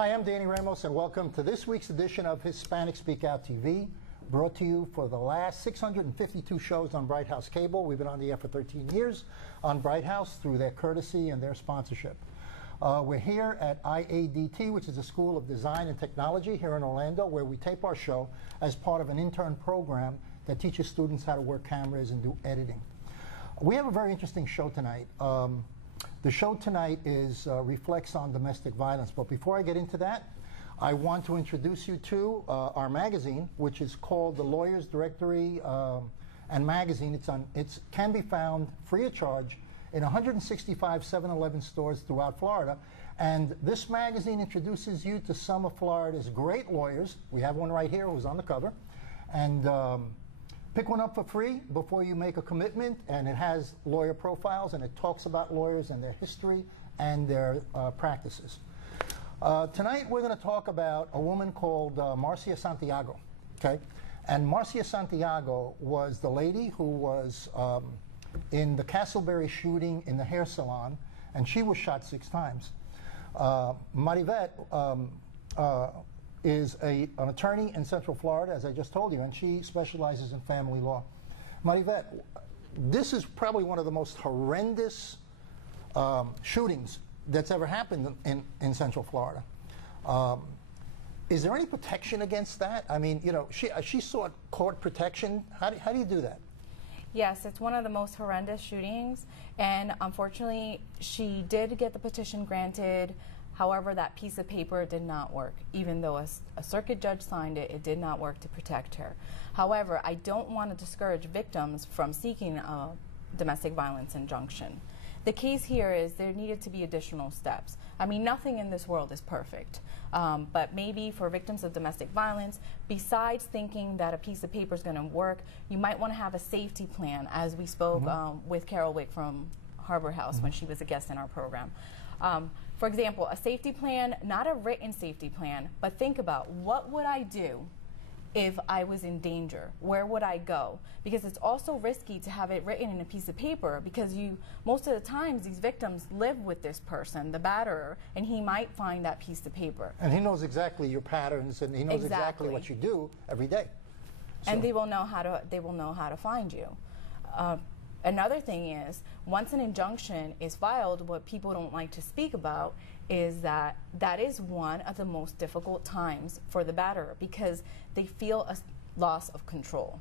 Hi, I'm Danny Ramos, and welcome to this week's edition of Hispanic Speak Out TV, brought to you for the last 652 shows on Bright House Cable. We've been on the air for 13 years on Bright House through their courtesy and their sponsorship. We're here at IADT, which is a School of Design and Technology here in Orlando, where we tape our show as part of an intern program that teaches students how to work cameras and do editing. We have a very interesting show tonight. The show tonight reflects on domestic violence, but before I get into that, I want to introduce you to our magazine, which is called the Lawyers Directory and Magazine. It can be found free of charge in 165 7-Eleven stores throughout Florida, and this magazine introduces you to some of Florida's great lawyers. We have one right here who's on the cover, and pick one up for free before you make a commitment, and it has lawyer profiles, and it talks about lawyers and their history and their practices. Tonight we're going to talk about a woman called Marcia Santiago, okay? And Marcia Santiago was the lady who was in the Casselberry shooting in the hair salon, and she was shot 6 times. Marivet is an attorney in Central Florida, as I just told you, and she specializes in family law. Marivet, this is probably one of the most horrendous shootings that's ever happened in Central Florida. Is there any protection against that? I mean, you know, she sought court protection. How do you do that? Yes, it's one of the most horrendous shootings, and unfortunately, she did get the petition granted. However, that piece of paper did not work. Even though a circuit judge signed it, it did not work to protect her. However, I don't want to discourage victims from seeking a domestic violence injunction. The case here is there needed to be additional steps. I mean, nothing in this world is perfect, but maybe for victims of domestic violence, besides thinking that a piece of paper is going to work, you might want to have a safety plan, as we spoke with Carol Wick from Harbor House when she was a guest in our program. For example, a safety plan, not a written safety plan, but think about, what would I do if I was in danger? Where would I go? Because it's also risky to have it written in a piece of paper, because most of the times these victims live with this person, the batterer, and he might find that piece of paper. And he knows exactly your patterns, and he knows exactly what you do every day. So. And they will know how to find you. Another thing is, once an injunction is filed, what people don't like to speak about is that is one of the most difficult times for the batterer, because they feel a loss of control.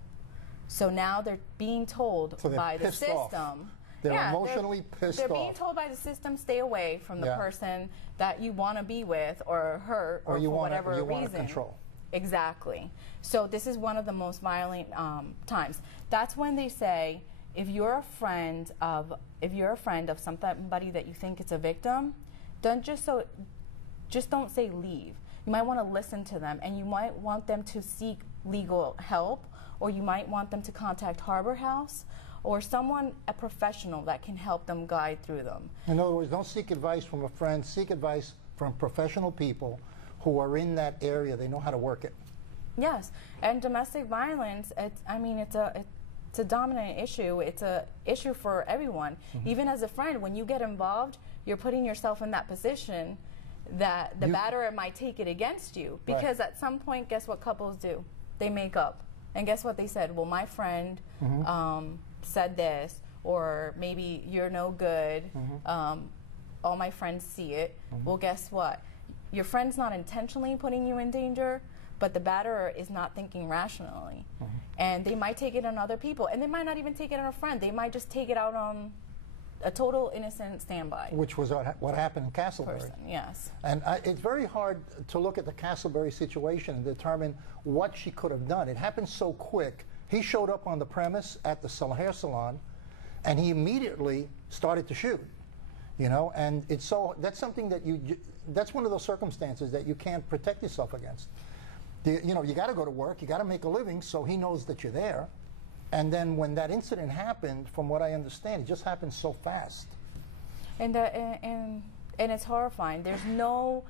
So now they're being told by the system. They're emotionally pissed off. They're being told by the system, stay away from the person that you want to be with or hurt or for whatever reason. Want to control. Exactly. So this is one of the most violent times. That's when they say, if you're a friend of somebody that you think is a victim, just don't say leave. You might want to listen to them, and you might want them to seek legal help, or you might want them to contact Harbor House or a professional that can help them guide through them. In other words, don't seek advice from a friend, seek advice from professional people who are in that area. They know how to work it. Yes, and domestic violence, it's a dominant issue. It's an issue for everyone. Even as a friend, when you get involved, you're putting yourself in that position that the batterer might take it against you. Because at some point, guess what couples do? They make up. And guess what they said? Well, my friend said this, or maybe you're no good. All my friends see it. Well, guess what? Your friend's not intentionally putting you in danger, but the batterer is not thinking rationally. And they might take it on other people, and they might not even take it on a friend. They might just take it out on a total innocent standby. Which was what happened in Casselberry. Yes. And it's very hard to look at the Casselberry situation and determine what she could have done. It happened so quick. He showed up on the premise at the hair salon, and he immediately started to shoot. You know, and that's something that that's one of those circumstances that you can't protect yourself against. You know, you got to go to work, you got to make a living, so he knows that you're there. And then when that incident happened, from what I understand, it just happened so fast. And it's horrifying. There's no.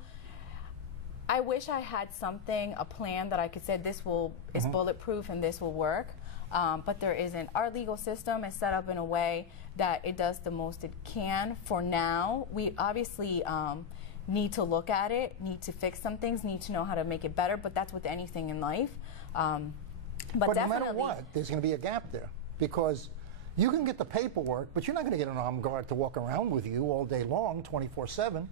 I wish I had something, a plan that I could say this is bulletproof and this will work, but there isn't. Our legal system is set up in a way that it does the most it can for now. We obviously need to look at it, need to fix some things, need to know how to make it better, but that's with anything in life. But no matter what, there's going to be a gap there, because you can get the paperwork, but you're not going to get an armed guard to walk around with you all day long, 24/7.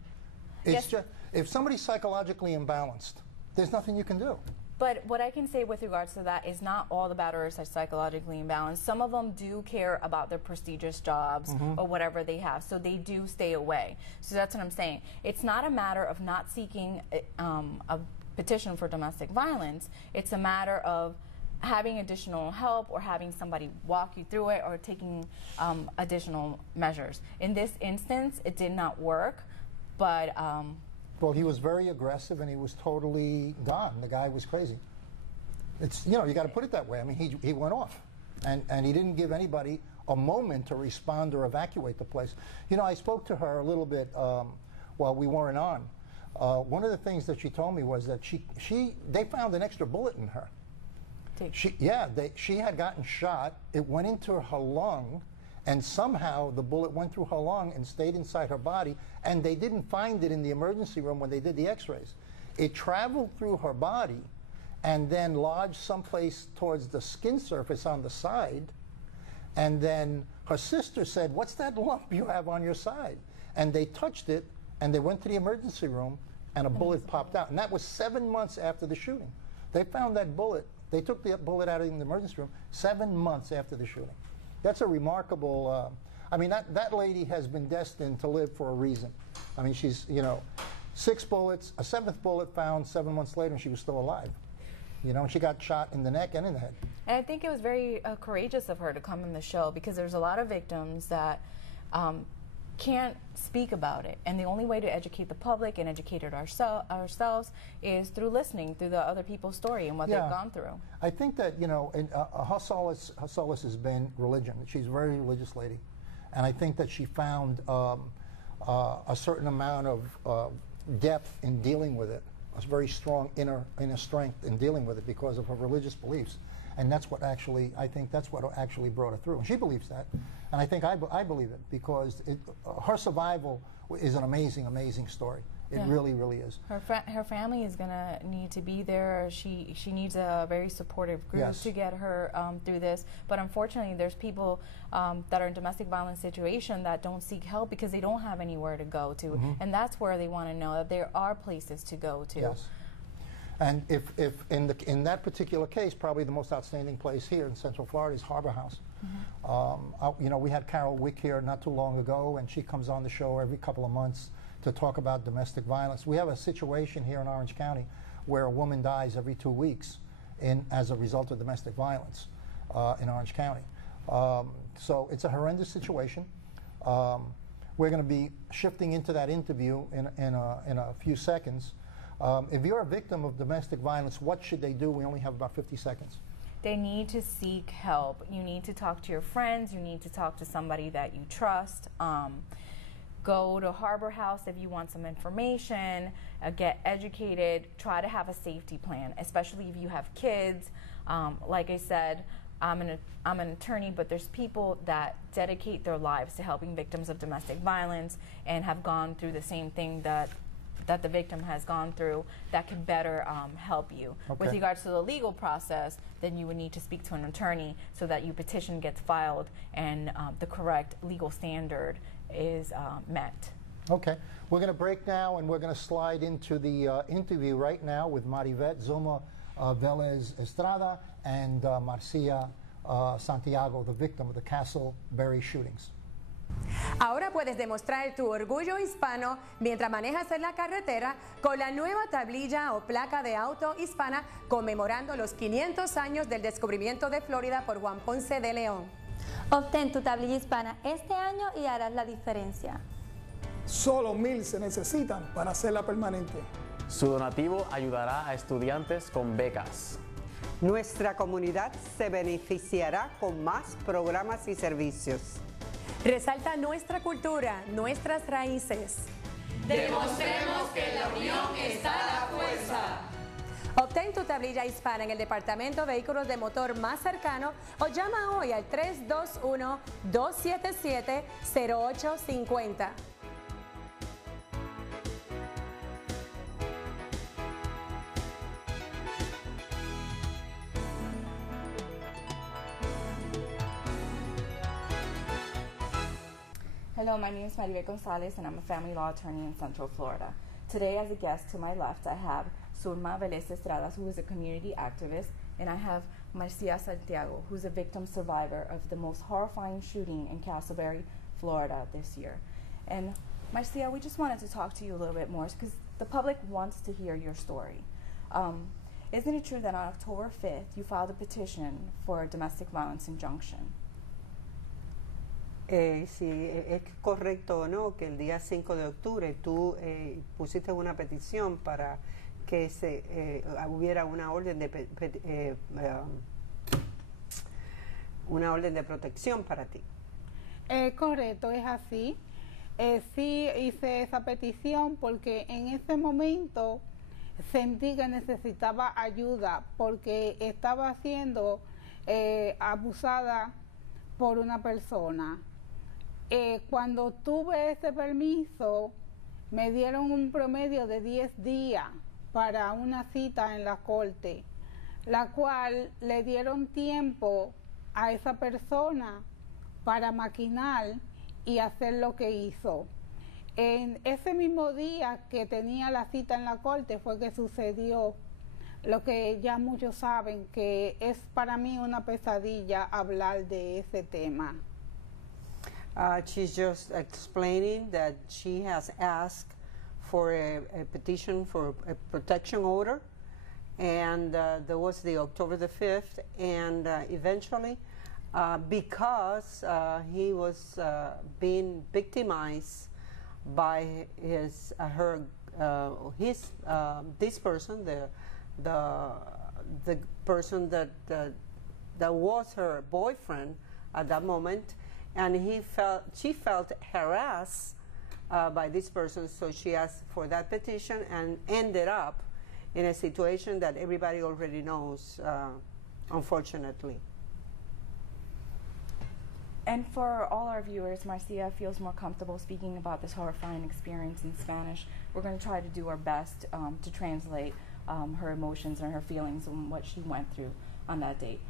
It's just, if somebody's psychologically imbalanced, there's nothing you can do. But what I can say with regards to that is not all the batterers are psychologically imbalanced. Some of them do care about their prestigious jobs or whatever they have, so they do stay away. So that's what I'm saying. It's not a matter of not seeking a petition for domestic violence. It's a matter of having additional help or having somebody walk you through it or taking additional measures. In this instance, it did not work, but well, he was very aggressive and he was totally gone. The guy was crazy. It's, you know, you got to put it that way. I mean, he went off, and he didn't give anybody a moment to respond or evacuate the place. You know, I spoke to her a little bit while we weren't on. One of the things that she told me was that they found an extra bullet in her. She had gotten shot. It went into her lung, and somehow the bullet went through her lung and stayed inside her body, and they didn't find it in the emergency room when they did the x-rays. It traveled through her body and then lodged someplace towards the skin surface on the side, and then her sister said, "What's that lump you have on your side?" And they touched it, and they went to the emergency room, and a bullet popped out. And that was 7 months after the shooting. They found that bullet. They took the bullet out of the emergency room 7 months after the shooting. That's a remarkable, I mean, that lady has been destined to live for a reason. I mean, she's, you know, 6 bullets, a 7th bullet found 7 months later, and she was still alive. You know, and she got shot in the neck and in the head. And I think it was very courageous of her to come in the show, because there's a lot of victims that can't speak about it, and the only way to educate the public and educate it ourselves is through listening through the other people's story and what they've gone through. I think that, you know, her solace has been religion. She's a very religious lady, and I think that she found a certain amount of depth in dealing with it, a very strong inner strength in dealing with it because of her religious beliefs. And that's what actually, I think that's what actually brought her through. And she believes that. And I think I believe it, because her survival is an amazing, amazing story. It really, really is. Her family is going to need to be there. She needs a very supportive group to get her through this. But unfortunately, there's people that are in domestic violence situation that don't seek help because they don't have anywhere to go to. And that's where they want to know that there are places to go to. Yes. And if in that particular case, probably the most outstanding place here in Central Florida is Harbor House. You know, we had Carol Wick here not too long ago, and she comes on the show every couple of months to talk about domestic violence. We have a situation here in Orange County where a woman dies every 2 weeks as a result of domestic violence in Orange County. So it's a horrendous situation. We're going to be shifting into that interview in a few seconds. If you're a victim of domestic violence, what should they do? We only have about 50 seconds. They need to seek help. You need to talk to your friends. You need to talk to somebody that you trust. Go to Harbor House if you want some information. Get educated. Try to have a safety plan, especially if you have kids. Like I said, I'm an attorney, but there's people that dedicate their lives to helping victims of domestic violence and have gone through the same thing that the victim has gone through that can better help you. With regards to the legal process, then you would need to speak to an attorney so that your petition gets filed and the correct legal standard is met. Okay. We're going to break now, and we're going to slide into the interview right now with Marivette Zoma Velez Estrada and Marcia Santiago, the victim of the Casselberry shootings. Ahora puedes demostrar tu orgullo hispano mientras manejas en la carretera con la nueva tablilla o placa de auto hispana conmemorando los 500 años del descubrimiento de Florida por Juan Ponce de León. Obtén tu tablilla hispana este año y harás la diferencia. Solo 1000 se necesitan para hacerla permanente. Su donativo ayudará a estudiantes con becas. Nuestra comunidad se beneficiará con más programas y servicios. Resalta nuestra cultura, nuestras raíces. Demostremos que en la unión está la fuerza. Obtén tu tablilla hispana en el Departamento de Vehículos de Motor más cercano o llama hoy al 321-277-0850. Hello, my name is Maribel Gonzalez, and I'm a family law attorney in Central Florida. Today, as a guest to my left, I have Surma Velez Estradas, who is a community activist, and I have Marcia Santiago, who's a victim survivor of the most horrifying shooting in Casselberry, Florida this year. And Marcia, we just wanted to talk to you a little bit more because the public wants to hear your story. Isn't it true that on October 5th, you filed a petition for a domestic violence injunction? Sí, es correcto, ¿no? Que el día 5 de octubre tú pusiste una petición para que hubiera una orden de protección para ti. Correcto, es así. Sí hice esa petición porque en ese momento sentí que necesitaba ayuda porque estaba siendo abusada por una persona. Cuando tuve ese permiso, me dieron un promedio de 10 días para una cita en la corte, la cual le dieron tiempo a esa persona para maquinar y hacer lo que hizo. En ese mismo día que tenía la cita en la corte fue que sucedió lo que ya muchos saben, que es para mí una pesadilla hablar de ese tema. She's just explaining that she has asked for a petition for a protection order, and there was the October the 5th, and eventually, because he was being victimized by this person, the person that was her boyfriend at that moment, and she felt harassed by this person, so she asked for that petition and ended up in a situation that everybody already knows, unfortunately. And for all our viewers, Marcia feels more comfortable speaking about this horrifying experience in Spanish. We're going to try to do our best to translate her emotions and her feelings and what she went through on that date.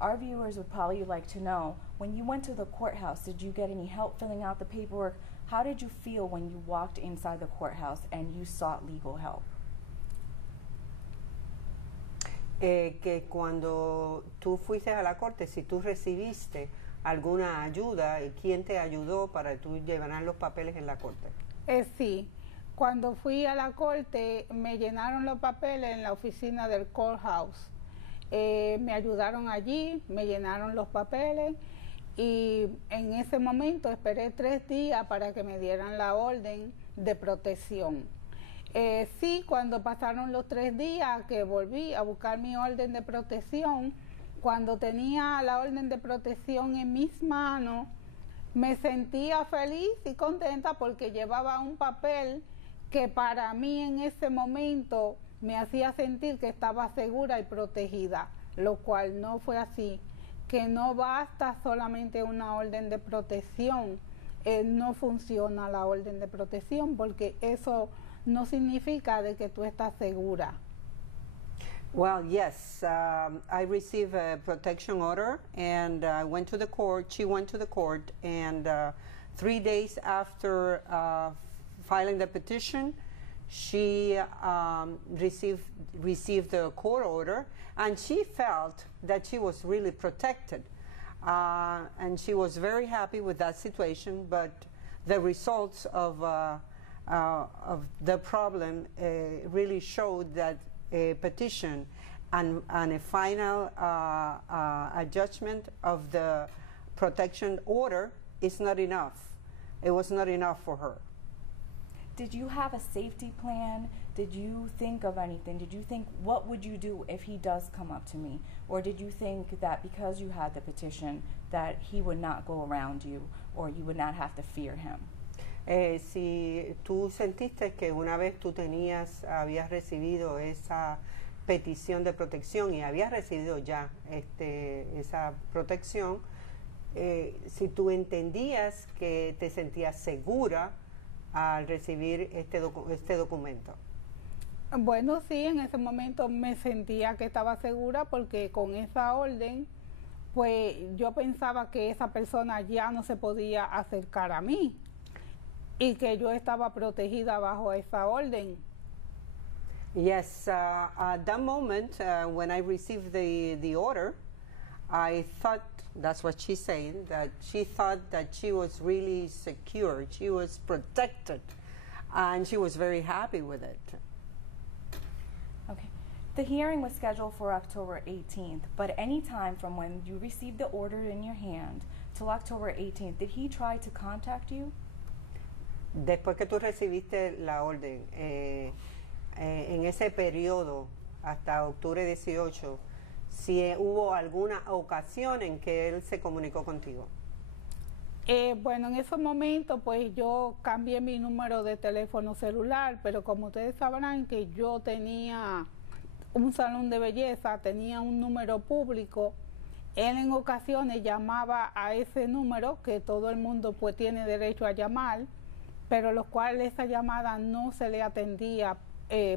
Our viewers would probably like to know, when you went to the courthouse, did you get any help filling out the paperwork? How did you feel when you walked inside the courthouse and you sought legal help? Que cuando tú fuiste a la corte, si tú recibiste alguna ayuda, ¿quién te ayudó para tú llevar los papeles en la corte? Sí, cuando fui a la corte me llenaron los papeles en la oficina del courthouse. Me ayudaron allí, me llenaron los papeles y en ese momento esperé 3 días para que me dieran la orden de protección. Sí, cuando pasaron los 3 días que volví a buscar mi orden de protección, cuando tenía la orden de protección en mis manos, me sentía feliz y contenta porque llevaba un papel que para mí en ese momento me hacía sentir que estaba segura y protegida, lo cual no fue así, que no basta solamente una orden de protección, no funciona la orden de protección porque eso no significa de que tú estás segura. Well, yes, I received a protection order and I went to the court, she went to the court, and 3 days after filing the petition, she received the court order, and she felt that she was really protected. And she was very happy with that situation, but the results of the problem really showed that a petition and a final judgment of the protection order is not enough. It was not enough for her. Did you have a safety plan? Did you think of anything? Did you think, what would you do if he does come up to me? Or did you think that because you had the petition that he would not go around you or you would not have to fear him? Si tú sentiste que una vez tú habías recibido esa petición de protección y habías recibido ya esa protección, si tú entendías que te sentías segura al recibir este documento. Bueno, sí, en ese momento me sentía que estaba segura porque con esa orden pues yo pensaba que esa persona ya no se podía acercar a mí y que yo estaba protegida bajo esa orden. Yes, at that moment, when I received the order, I thought, that's what she's saying, that she thought that she was really secure, she was protected, and she was very happy with it. Okay. The hearing was scheduled for October 18th, but any time from when you received the order in your hand till October 18th, did he try to contact you? Después que tú recibiste la orden, en ese periodo hasta octubre 18, si hubo alguna ocasión en que él se comunicó contigo. Bueno, en ese momento pues yo cambié mi número de teléfono celular, pero como ustedes sabrán que yo tenía un salón de belleza, tenía un número público, él en ocasiones llamaba a ese número que todo el mundo pues tiene derecho a llamar, pero los cuales esa llamada no se le atendía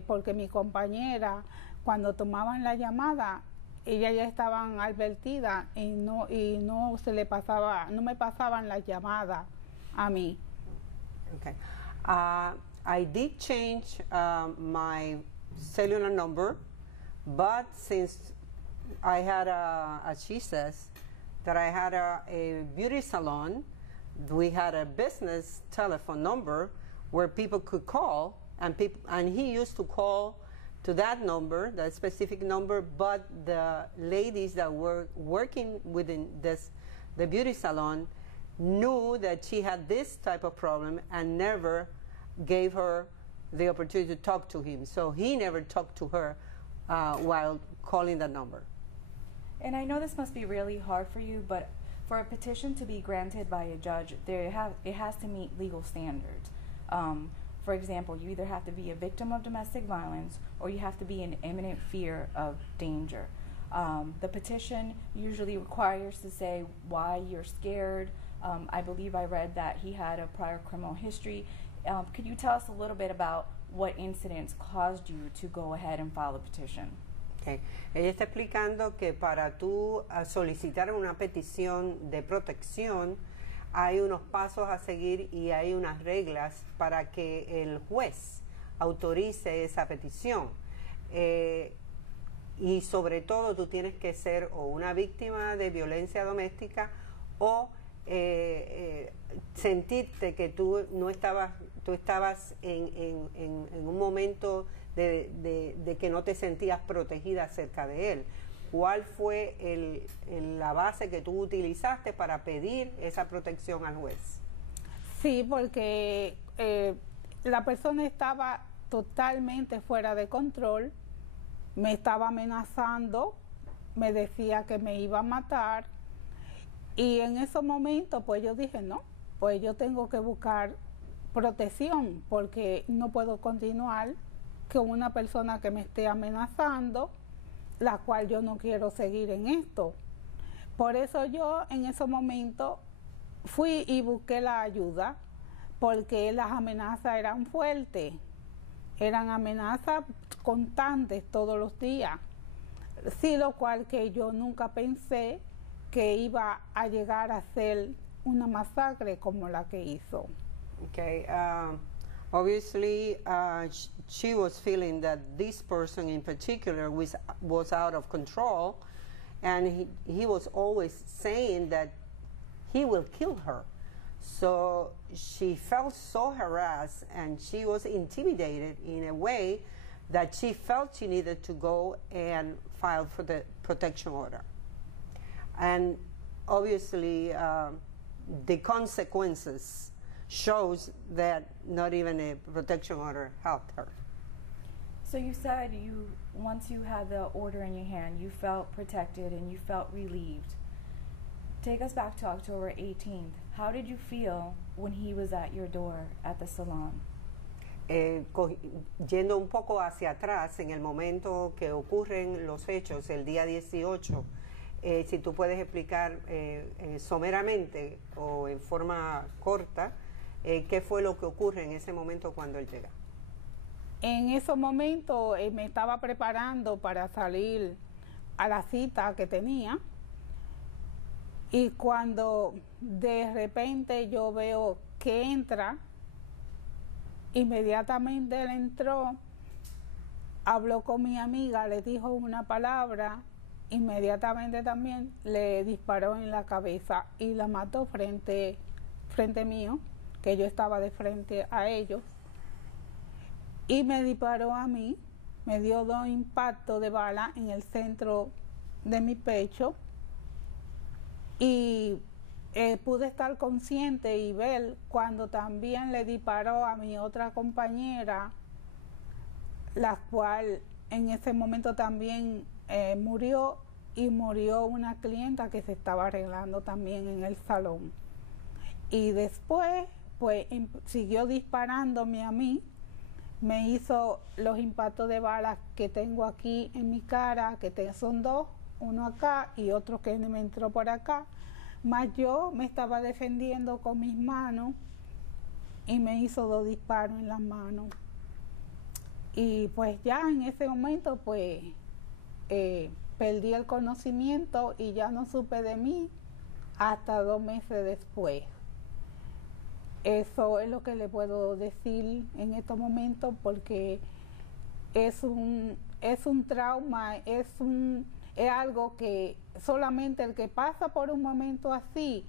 porque mi compañera cuando tomaban la llamada ellas ya estaban advertidas y no se le pasaba, no me pasaban las llamadas a mí. Okay. I did change my cellular number, but since I had as she says, that I had a beauty salon, we had a business telephone number where people could call, and he used to call to that number, that specific number, but the ladies that were working within the beauty salon knew that she had this type of problem and never gave her the opportunity to talk to him. So he never talked to her while calling that number. And I know this must be really hard for you, but for a petition to be granted by a judge, it has to meet legal standards. For example, you either have to be a victim of domestic violence or you have to be in imminent fear of danger. The petition usually requires to say why you're scared. I believe I read that he had a prior criminal history. Could you tell us a little bit about what incidents caused you to go ahead and file the petition? Okay. Ella está explicando que para tú solicitar una petición de protección hay unos pasos a seguir y hay unas reglas para que el juez autorice esa petición. Y sobre todo tú tienes que ser o una víctima de violencia doméstica o sentirte que tú estabas en un momento de que no te sentías protegida cerca de él. ¿Cuál fue la base que tú utilizaste para pedir esa protección al juez? Sí, porque la persona estaba totalmente fuera de control, me estaba amenazando, me decía que me iba a matar y en ese momento pues yo dije no, pues yo tengo que buscar protección porque no puedo continuar con una persona que me esté amenazando, la cual yo no quiero seguir en esto. Por eso yo en ese momento fui y busqué la ayuda, porque las amenazas eran fuertes, eran amenazas constantes todos los días, sí, lo cual que yo nunca pensé que iba a llegar a ser una masacre como la que hizo. Okay, obviously she was feeling that this person in particular was out of control, and he was always saying that he will kill her. So she felt so harassed and she was intimidated in a way that she felt she needed to go and file for the protection order. And obviously the consequences shows that not even a protection order helped her. So you said once you had the order in your hand, you felt protected and you felt relieved. Take us back to October 18th. How did you feel when he was at your door at the salon? Yendo un poco hacia atrás, en el momento que ocurren los hechos, el día 18, si tú puedes explicar someramente o en forma corta, ¿qué fue lo que ocurre en ese momento cuando él llega? En ese momento me estaba preparando para salir a la cita que tenía Y cuando de repente yo veo que entra, inmediatamente él entró, habló con mi amiga, le dijo una palabra, inmediatamente también le disparó en la cabeza y la mató frente mío, que yo estaba de frente a ellos, y me disparó a mí, me dio 2 impactos de bala en el centro de mi pecho y pude estar consciente y ver cuando también le disparó a mi otra compañera, la cual en ese momento también murió, y murió una clienta que se estaba arreglando también en el salón. Y después pues siguió disparándome a mí, me hizo los impactos de balas que tengo aquí en mi cara, que son 2, uno acá y otro que me entró por acá, más yo me estaba defendiendo con mis manos y me hizo 2 disparos en las manos. Y pues ya en ese momento pues perdí el conocimiento y ya no supe de mí hasta 2 meses después. Eso es lo que le puedo decir en estos momentos, porque es un trauma, es algo que solamente el que pasa por un momento así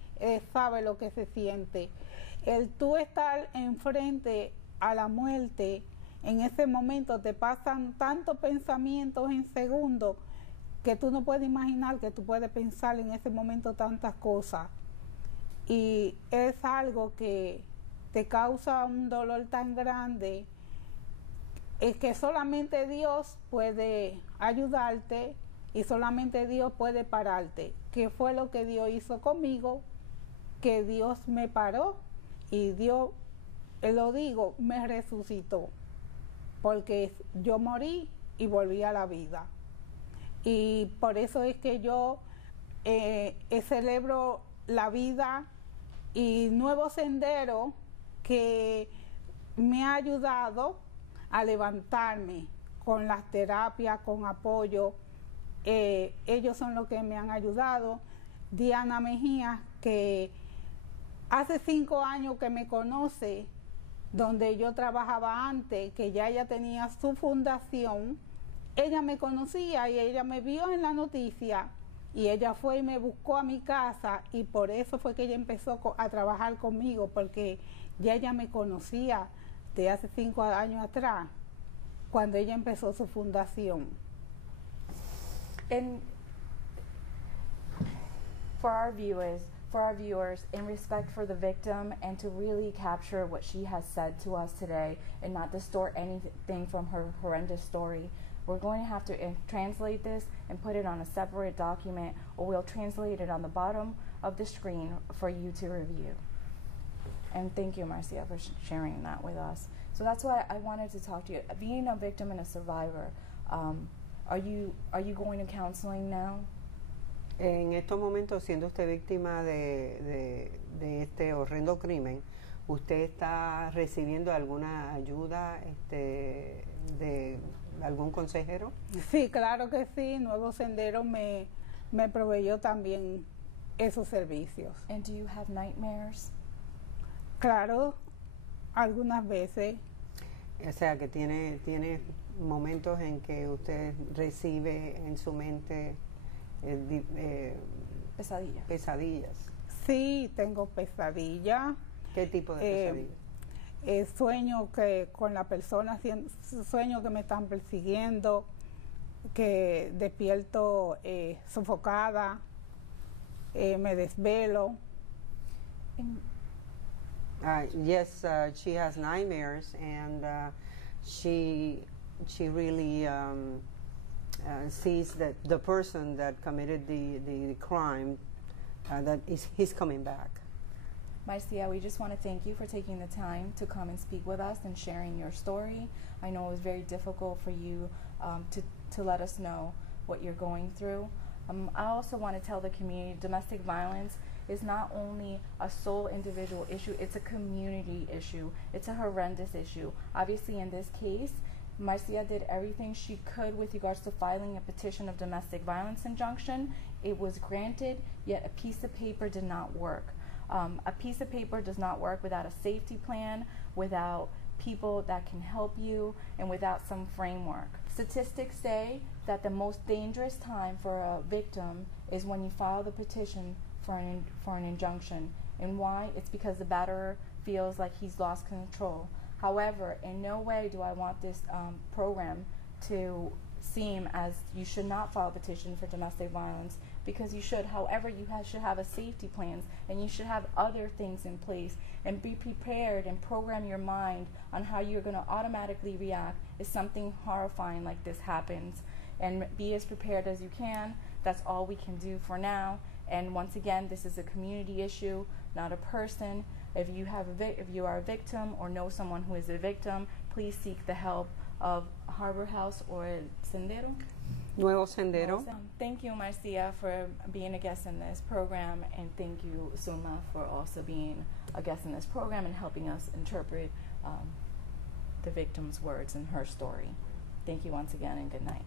sabe lo que se siente. El tú estar enfrente a la muerte, en ese momento te pasan tantos pensamientos en segundos que tú no puedes imaginar que tú puedes pensar en ese momento tantas cosas. Y es algo que te causa un dolor tan grande, es que solamente Dios puede ayudarte y solamente Dios puede pararte. ¿Qué fue lo que Dios hizo conmigo? Que Dios me paró y Dios, lo digo, me resucitó, porque yo morí y volví a la vida. Y por eso es que yo celebro la vida y nuevo sendero que me ha ayudado a levantarme con las terapias, con apoyo. Ellos son los que me han ayudado. Diana Mejía, que hace 5 años que me conoce, donde yo trabajaba antes, que ya ella tenía su fundación, ella me conocía y ella me vio en la noticia y ella fue y me buscó a mi casa, y por eso fue que ella empezó a trabajar conmigo, porque ya ella me conocía de hace 5 años atrás, cuando ella empezó su fundación. And for our viewers, in respect for the victim and to really capture what she has said to us today and not distort anything from her horrendous story, we're going to have to translate this and put it on a separate document, or we'll translate it on the bottom of the screen for you to review. And thank you, Marcia, for sharing that with us. So that's why I wanted to talk to you. Being a victim and a survivor, are you going to counseling now? En estos momentos, siendo usted víctima de este horrendo crimen, ¿usted está recibiendo alguna ayuda de algún consejero? Sí, claro que sí. Nuevo Sendero me proveyó también esos servicios. And do you have nightmares? Claro, algunas veces. O sea, que tiene momentos en que usted recibe en su mente pesadillas. Sí, tengo pesadillas. ¿Qué tipo de pesadillas? Sueño que con la persona, sueño que me están persiguiendo, que despierto sofocada, me desvelo. Yes, she has nightmares, and she really sees that the person that committed the crime, he's coming back. Marcia, we just want to thank you for taking the time to come and speak with us and sharing your story. I know it was very difficult for you to let us know what you're going through. I also want to tell the community, domestic violence is not only a sole individual issue, it's a community issue. It's a horrendous issue. Obviously, in this case, Marcia did everything she could with regards to filing a petition of domestic violence injunction. It was granted, yet a piece of paper did not work. A piece of paper does not work without a safety plan, without people that can help you, and without some framework. Statistics say that the most dangerous time for a victim is when you file the petition for an injunction. And why? It's because the batterer feels like he's lost control. However, in no way do I want this program to seem as you should not file a petition for domestic violence, because you should. However, you should have a safety plans, and you should have other things in place, and be prepared and program your mind on how you're going to automatically react if something horrifying like this happens, and be as prepared as you can. That's all we can do for now. And once again, this is a community issue, not a person. If you are a victim or know someone who is a victim, please seek the help of Harbor House or El Sendero. Nuevo Sendero. Thank you, Marcia, for being a guest in this program, and thank you, Suma, for also being a guest in this program and helping us interpret the victim's words and her story. Thank you once again, and good night.